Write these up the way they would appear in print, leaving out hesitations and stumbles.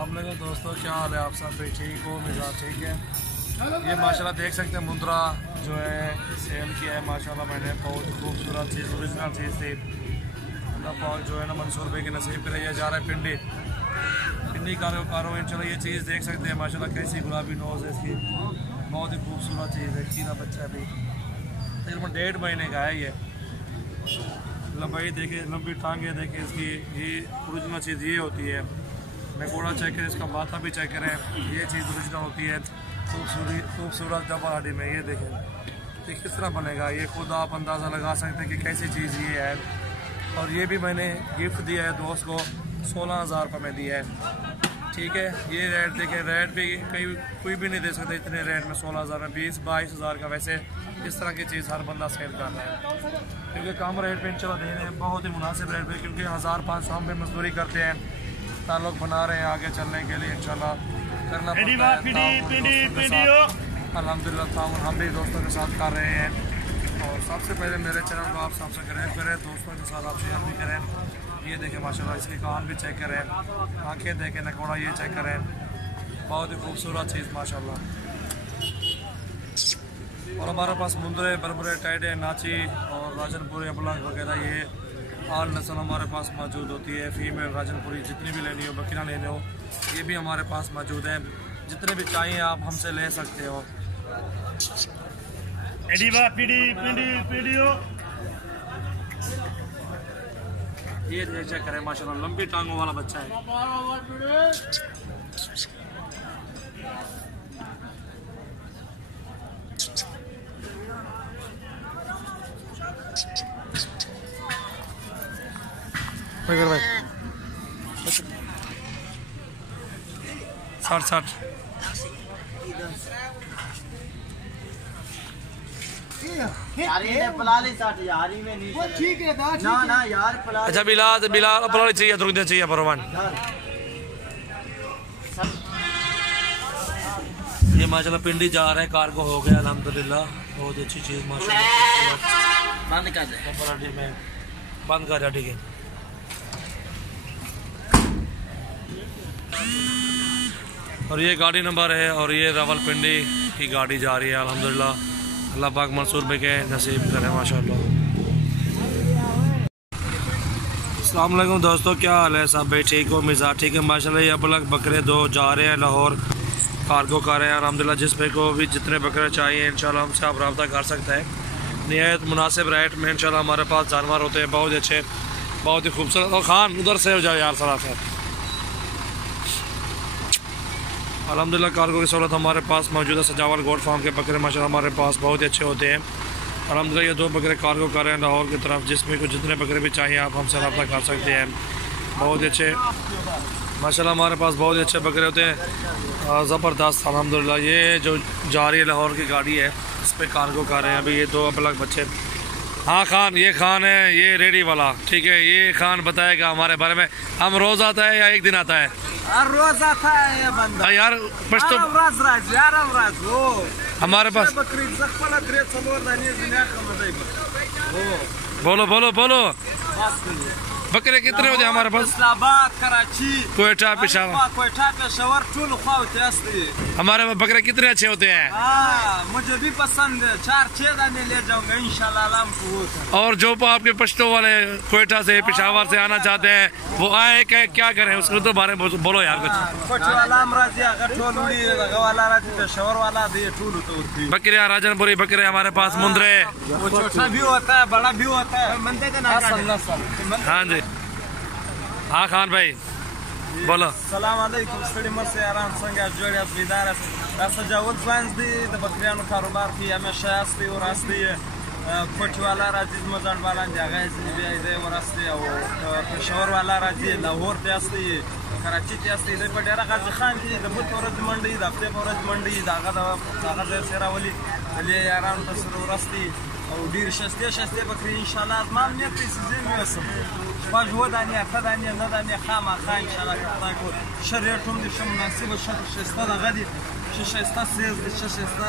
अस्सलाम वालेकुम दोस्तों, क्या हाल है? आप सब भी ठीक हो? मिजाज ठीक है? ये माशाल्लाह देख सकते हैं मुंद्रा जो है सेल किया है माशाल्लाह। मैंने बहुत खूबसूरत चीज़, ओरिजिनल चीज़ थी। अल्लाह जो है ना मंसूर भाई के नसीब पर ये जा रहा है पिंडी कारो इंशाल्लाह। ये चीज़ देख सकते हैं माशाल्लाह, कैसी गुलाबी नोज़ है इसकी, बहुत ही खूबसूरत चीज़ है। कीड़ा बच्चा भी तकरीबन 1.5 महीने का है। ये लंबाई देखे, लंबी टांगे देखे इसकी। ये ओरिजिनल चीज़ ये होती है। नकोड़ा चेक करें, इसका माथा भी चेक करें, ये चीज़ ओरिजिनल होती है। खूबसूरत डबल हड्डी में ये देखें कि किस तरह बनेगा। ये खुद आप अंदाज़ा लगा सकते हैं कि कैसी चीज़ ये है। और ये भी मैंने गिफ्ट दिया है दोस्त को, 16,000 रुपये में दिया है। ठीक है, ये रेट देखें, रेट भी कोई भी नहीं दे सकता इतने रेट में। 16,000 में 20-22 हज़ार का वैसे इस तरह की चीज़ हर बंदा सेल कर रहा है, क्योंकि कम रेट पे इंशाल्लाह दे रहे हैं, बहुत ही मुनासिब रेट पे। क्योंकि 1,500 हम भी मजदूरी करते हैं, ताल्लुक बना रहे हैं आगे चलने के लिए इंशाल्लाह करना पड़ता है। अल्हम्दुलिल्लाह ताउन हम भी दोस्तों के साथ कर रहे हैं। और सबसे पहले मेरे चैनल को आप सब्सक्राइब करें, दोस्तों के साथ आप शेयर भी करें। ये देखें माशाल्लाह, इसके कान भी चेक करें, आंखें देखें, नकोड़ा ये चेक करें, बहुत ही खूबसूरत चीज़ माशाल्लाह। और हमारे पास मुंदरे, बरबरे, टाइडे, नाची और राजनपुरी, पलंग वगैरह ये आल नस्ल हमारे पास मौजूद होती है। फीमेल राजनपुरी जितनी भी लेनी हो, बकरियाँ लेने हो, ये भी हमारे पास मौजूद है। जितने भी चाहिए आप हमसे ले सकते हो। ये चेक करें माशाल्लाह, लंबी टांगों वाला बच्चा है। भाई 60 अच्छा बिलाल पलाली चाहिए, दुर्गन चाहिए परवान। ये माशाल्लाह पिंडी जा रहे हैं, कार्गो हो गया अल्हम्दुलिल्लाह। बहुत अच्छी चीज़ माशाल्लाह। बंद कर ठीक है। और ये गाड़ी नंबर है, और ये रावलपिंडी की गाड़ी जा रही है अल्हम्दुलिल्लाह। अल्लाह पाक मंसूर भाई के नसीब करे माशाल्लाह। अस्सलाम वालेकुम दोस्तों, क्या हाल है? सब भाई ठीक हो? मिजाज ठीक है माशाल्लाह। ये अब बकरे 2 जा रहे हैं लाहौर, कार्गो कर रहे हैं अल्हम्दुलिल्लाह। जिस भाई को भी जितने बकरे चाहिए इंशाल्लाह हमसे आप रब्ता कर सकते हैं। निहायत मुनासिब रेट में इंशाल्लाह हमारे पास जानवर होते हैं, बहुत अच्छे, बहुत ही खूबसूरत। और खान उधर से हो जाओ यार सरा से। अल्हम्दुलिल्लाह कार्गो की सहूलत हमारे पास मौजूद है। सजावल गोट फार्म के बकरे माशाल्लाह हमारे पास बहुत ही अच्छे होते हैं अल्हम्दुलिल्लाह। ये 2 बकरे कार्गो कर रहे हैं लाहौर की तरफ। जिसमें को जितने बकरे भी चाहिए आप हमसे रब्ता कर सकते हैं। बहुत अच्छे माशाल्लाह हमारे पास बहुत ही अच्छे बकरे होते हैं, ज़बरदस्त अल्हम्दुलिल्लाह। ये जो जा रही है लाहौर की गाड़ी है, इस पर कार्गो कर रहे हैं अभी ये 2 अलग बच्चे। हाँ खान, ये खान है, ये रेडी वाला। ठीक है, ये खान बताएगा हमारे बारे में। हम रोज़ आता है या एक दिन आता है? रोज आता है ये बंदा यार पश्तो हमारे पास। बोलो बकरे कितने होते हैं हमारे पास? इस्लामाबाद, कराची, कोयटा, पेशावर हमारे पास बकरे कितने अच्छे होते हैं? मुझे भी पसंद है। 4-6 दाने ले जाऊंगा इंशाल्लाह। और जो आपके पश्तो वाले कोयटा से, पेशावर से आना चाहते हैं वो आए, क्या करें उसके तो बारे में बोलो यार कुछ। बकरिया राजनपुरी बकरे हमारे पास, मुंद्रे, छोटा भी होता है, बड़ा भी होता है। हाँ जी, हाँ खान भाई बोलो। सलाम अलैकुम स्टडी से आराम संग जोड़िया बेदार सजावट फांस दी द बकरियानो कारोबार की हमेशा आस्ती और आस्ती कोच वाला राजीज मजान वाला जगह इसलिए भी इधर और आस्ती और पेशावर वाला राजी लाहौर पे आस्ती, कराची पे आस्ती, इधर पटेरा गाजी खान की द बुतौरज मंडी, द हफ्ते फौरज मंडी, दागा सेरावली ले आराम तसर आस्ती और डीर शस्ते बकरी इंशाल्लाह माल ने सीजन में सब मजबूत आनी अफदानी नदानी खामा खा इंशाल्लाह का को शरीयतुम दि मुनासिब शस्ता दा गदी शस्ता सेज शस्ता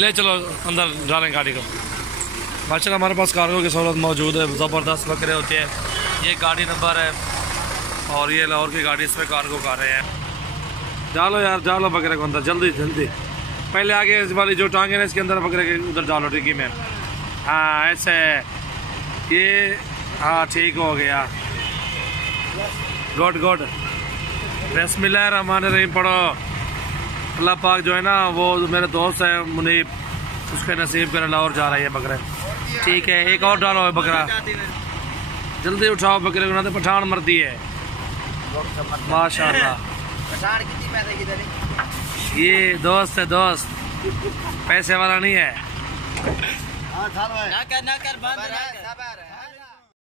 ले चलो अंदर डालें गाड़ी को। माशाल्लाह हमारे पास कार्गो की सहूलत मौजूद है, ज़बरदस्त बकरे होते हैं। ये गाड़ी नंबर है और ये लाहौर की गाड़ी, इसमें कार्गो कर रहे हैं। डालो यार डालो बकरे को अंदर जल्दी जल्दी, पहले आगे इस वाली जो टांगे है इसके अंदर बकरे के उधर डालो टिक्की में। हाँ ऐसे ये, हाँ ठीक हो गया, गुड गुड। बिस्मिल्लाहिर्रहमानिर्रहीम पढ़ो। अल्लाह पाक जो है ना वो मेरे दोस्त है मुनीब, उसके नसीब कर लाहौर जा रहा है ये बकरे। ठीक है एक और डालो बकरा, जल्दी उठाओ बकरे को, ना तो पठान मर्दी है माशाल्लाह। ये दोस्त है दोस्त, पैसे वाला नहीं है।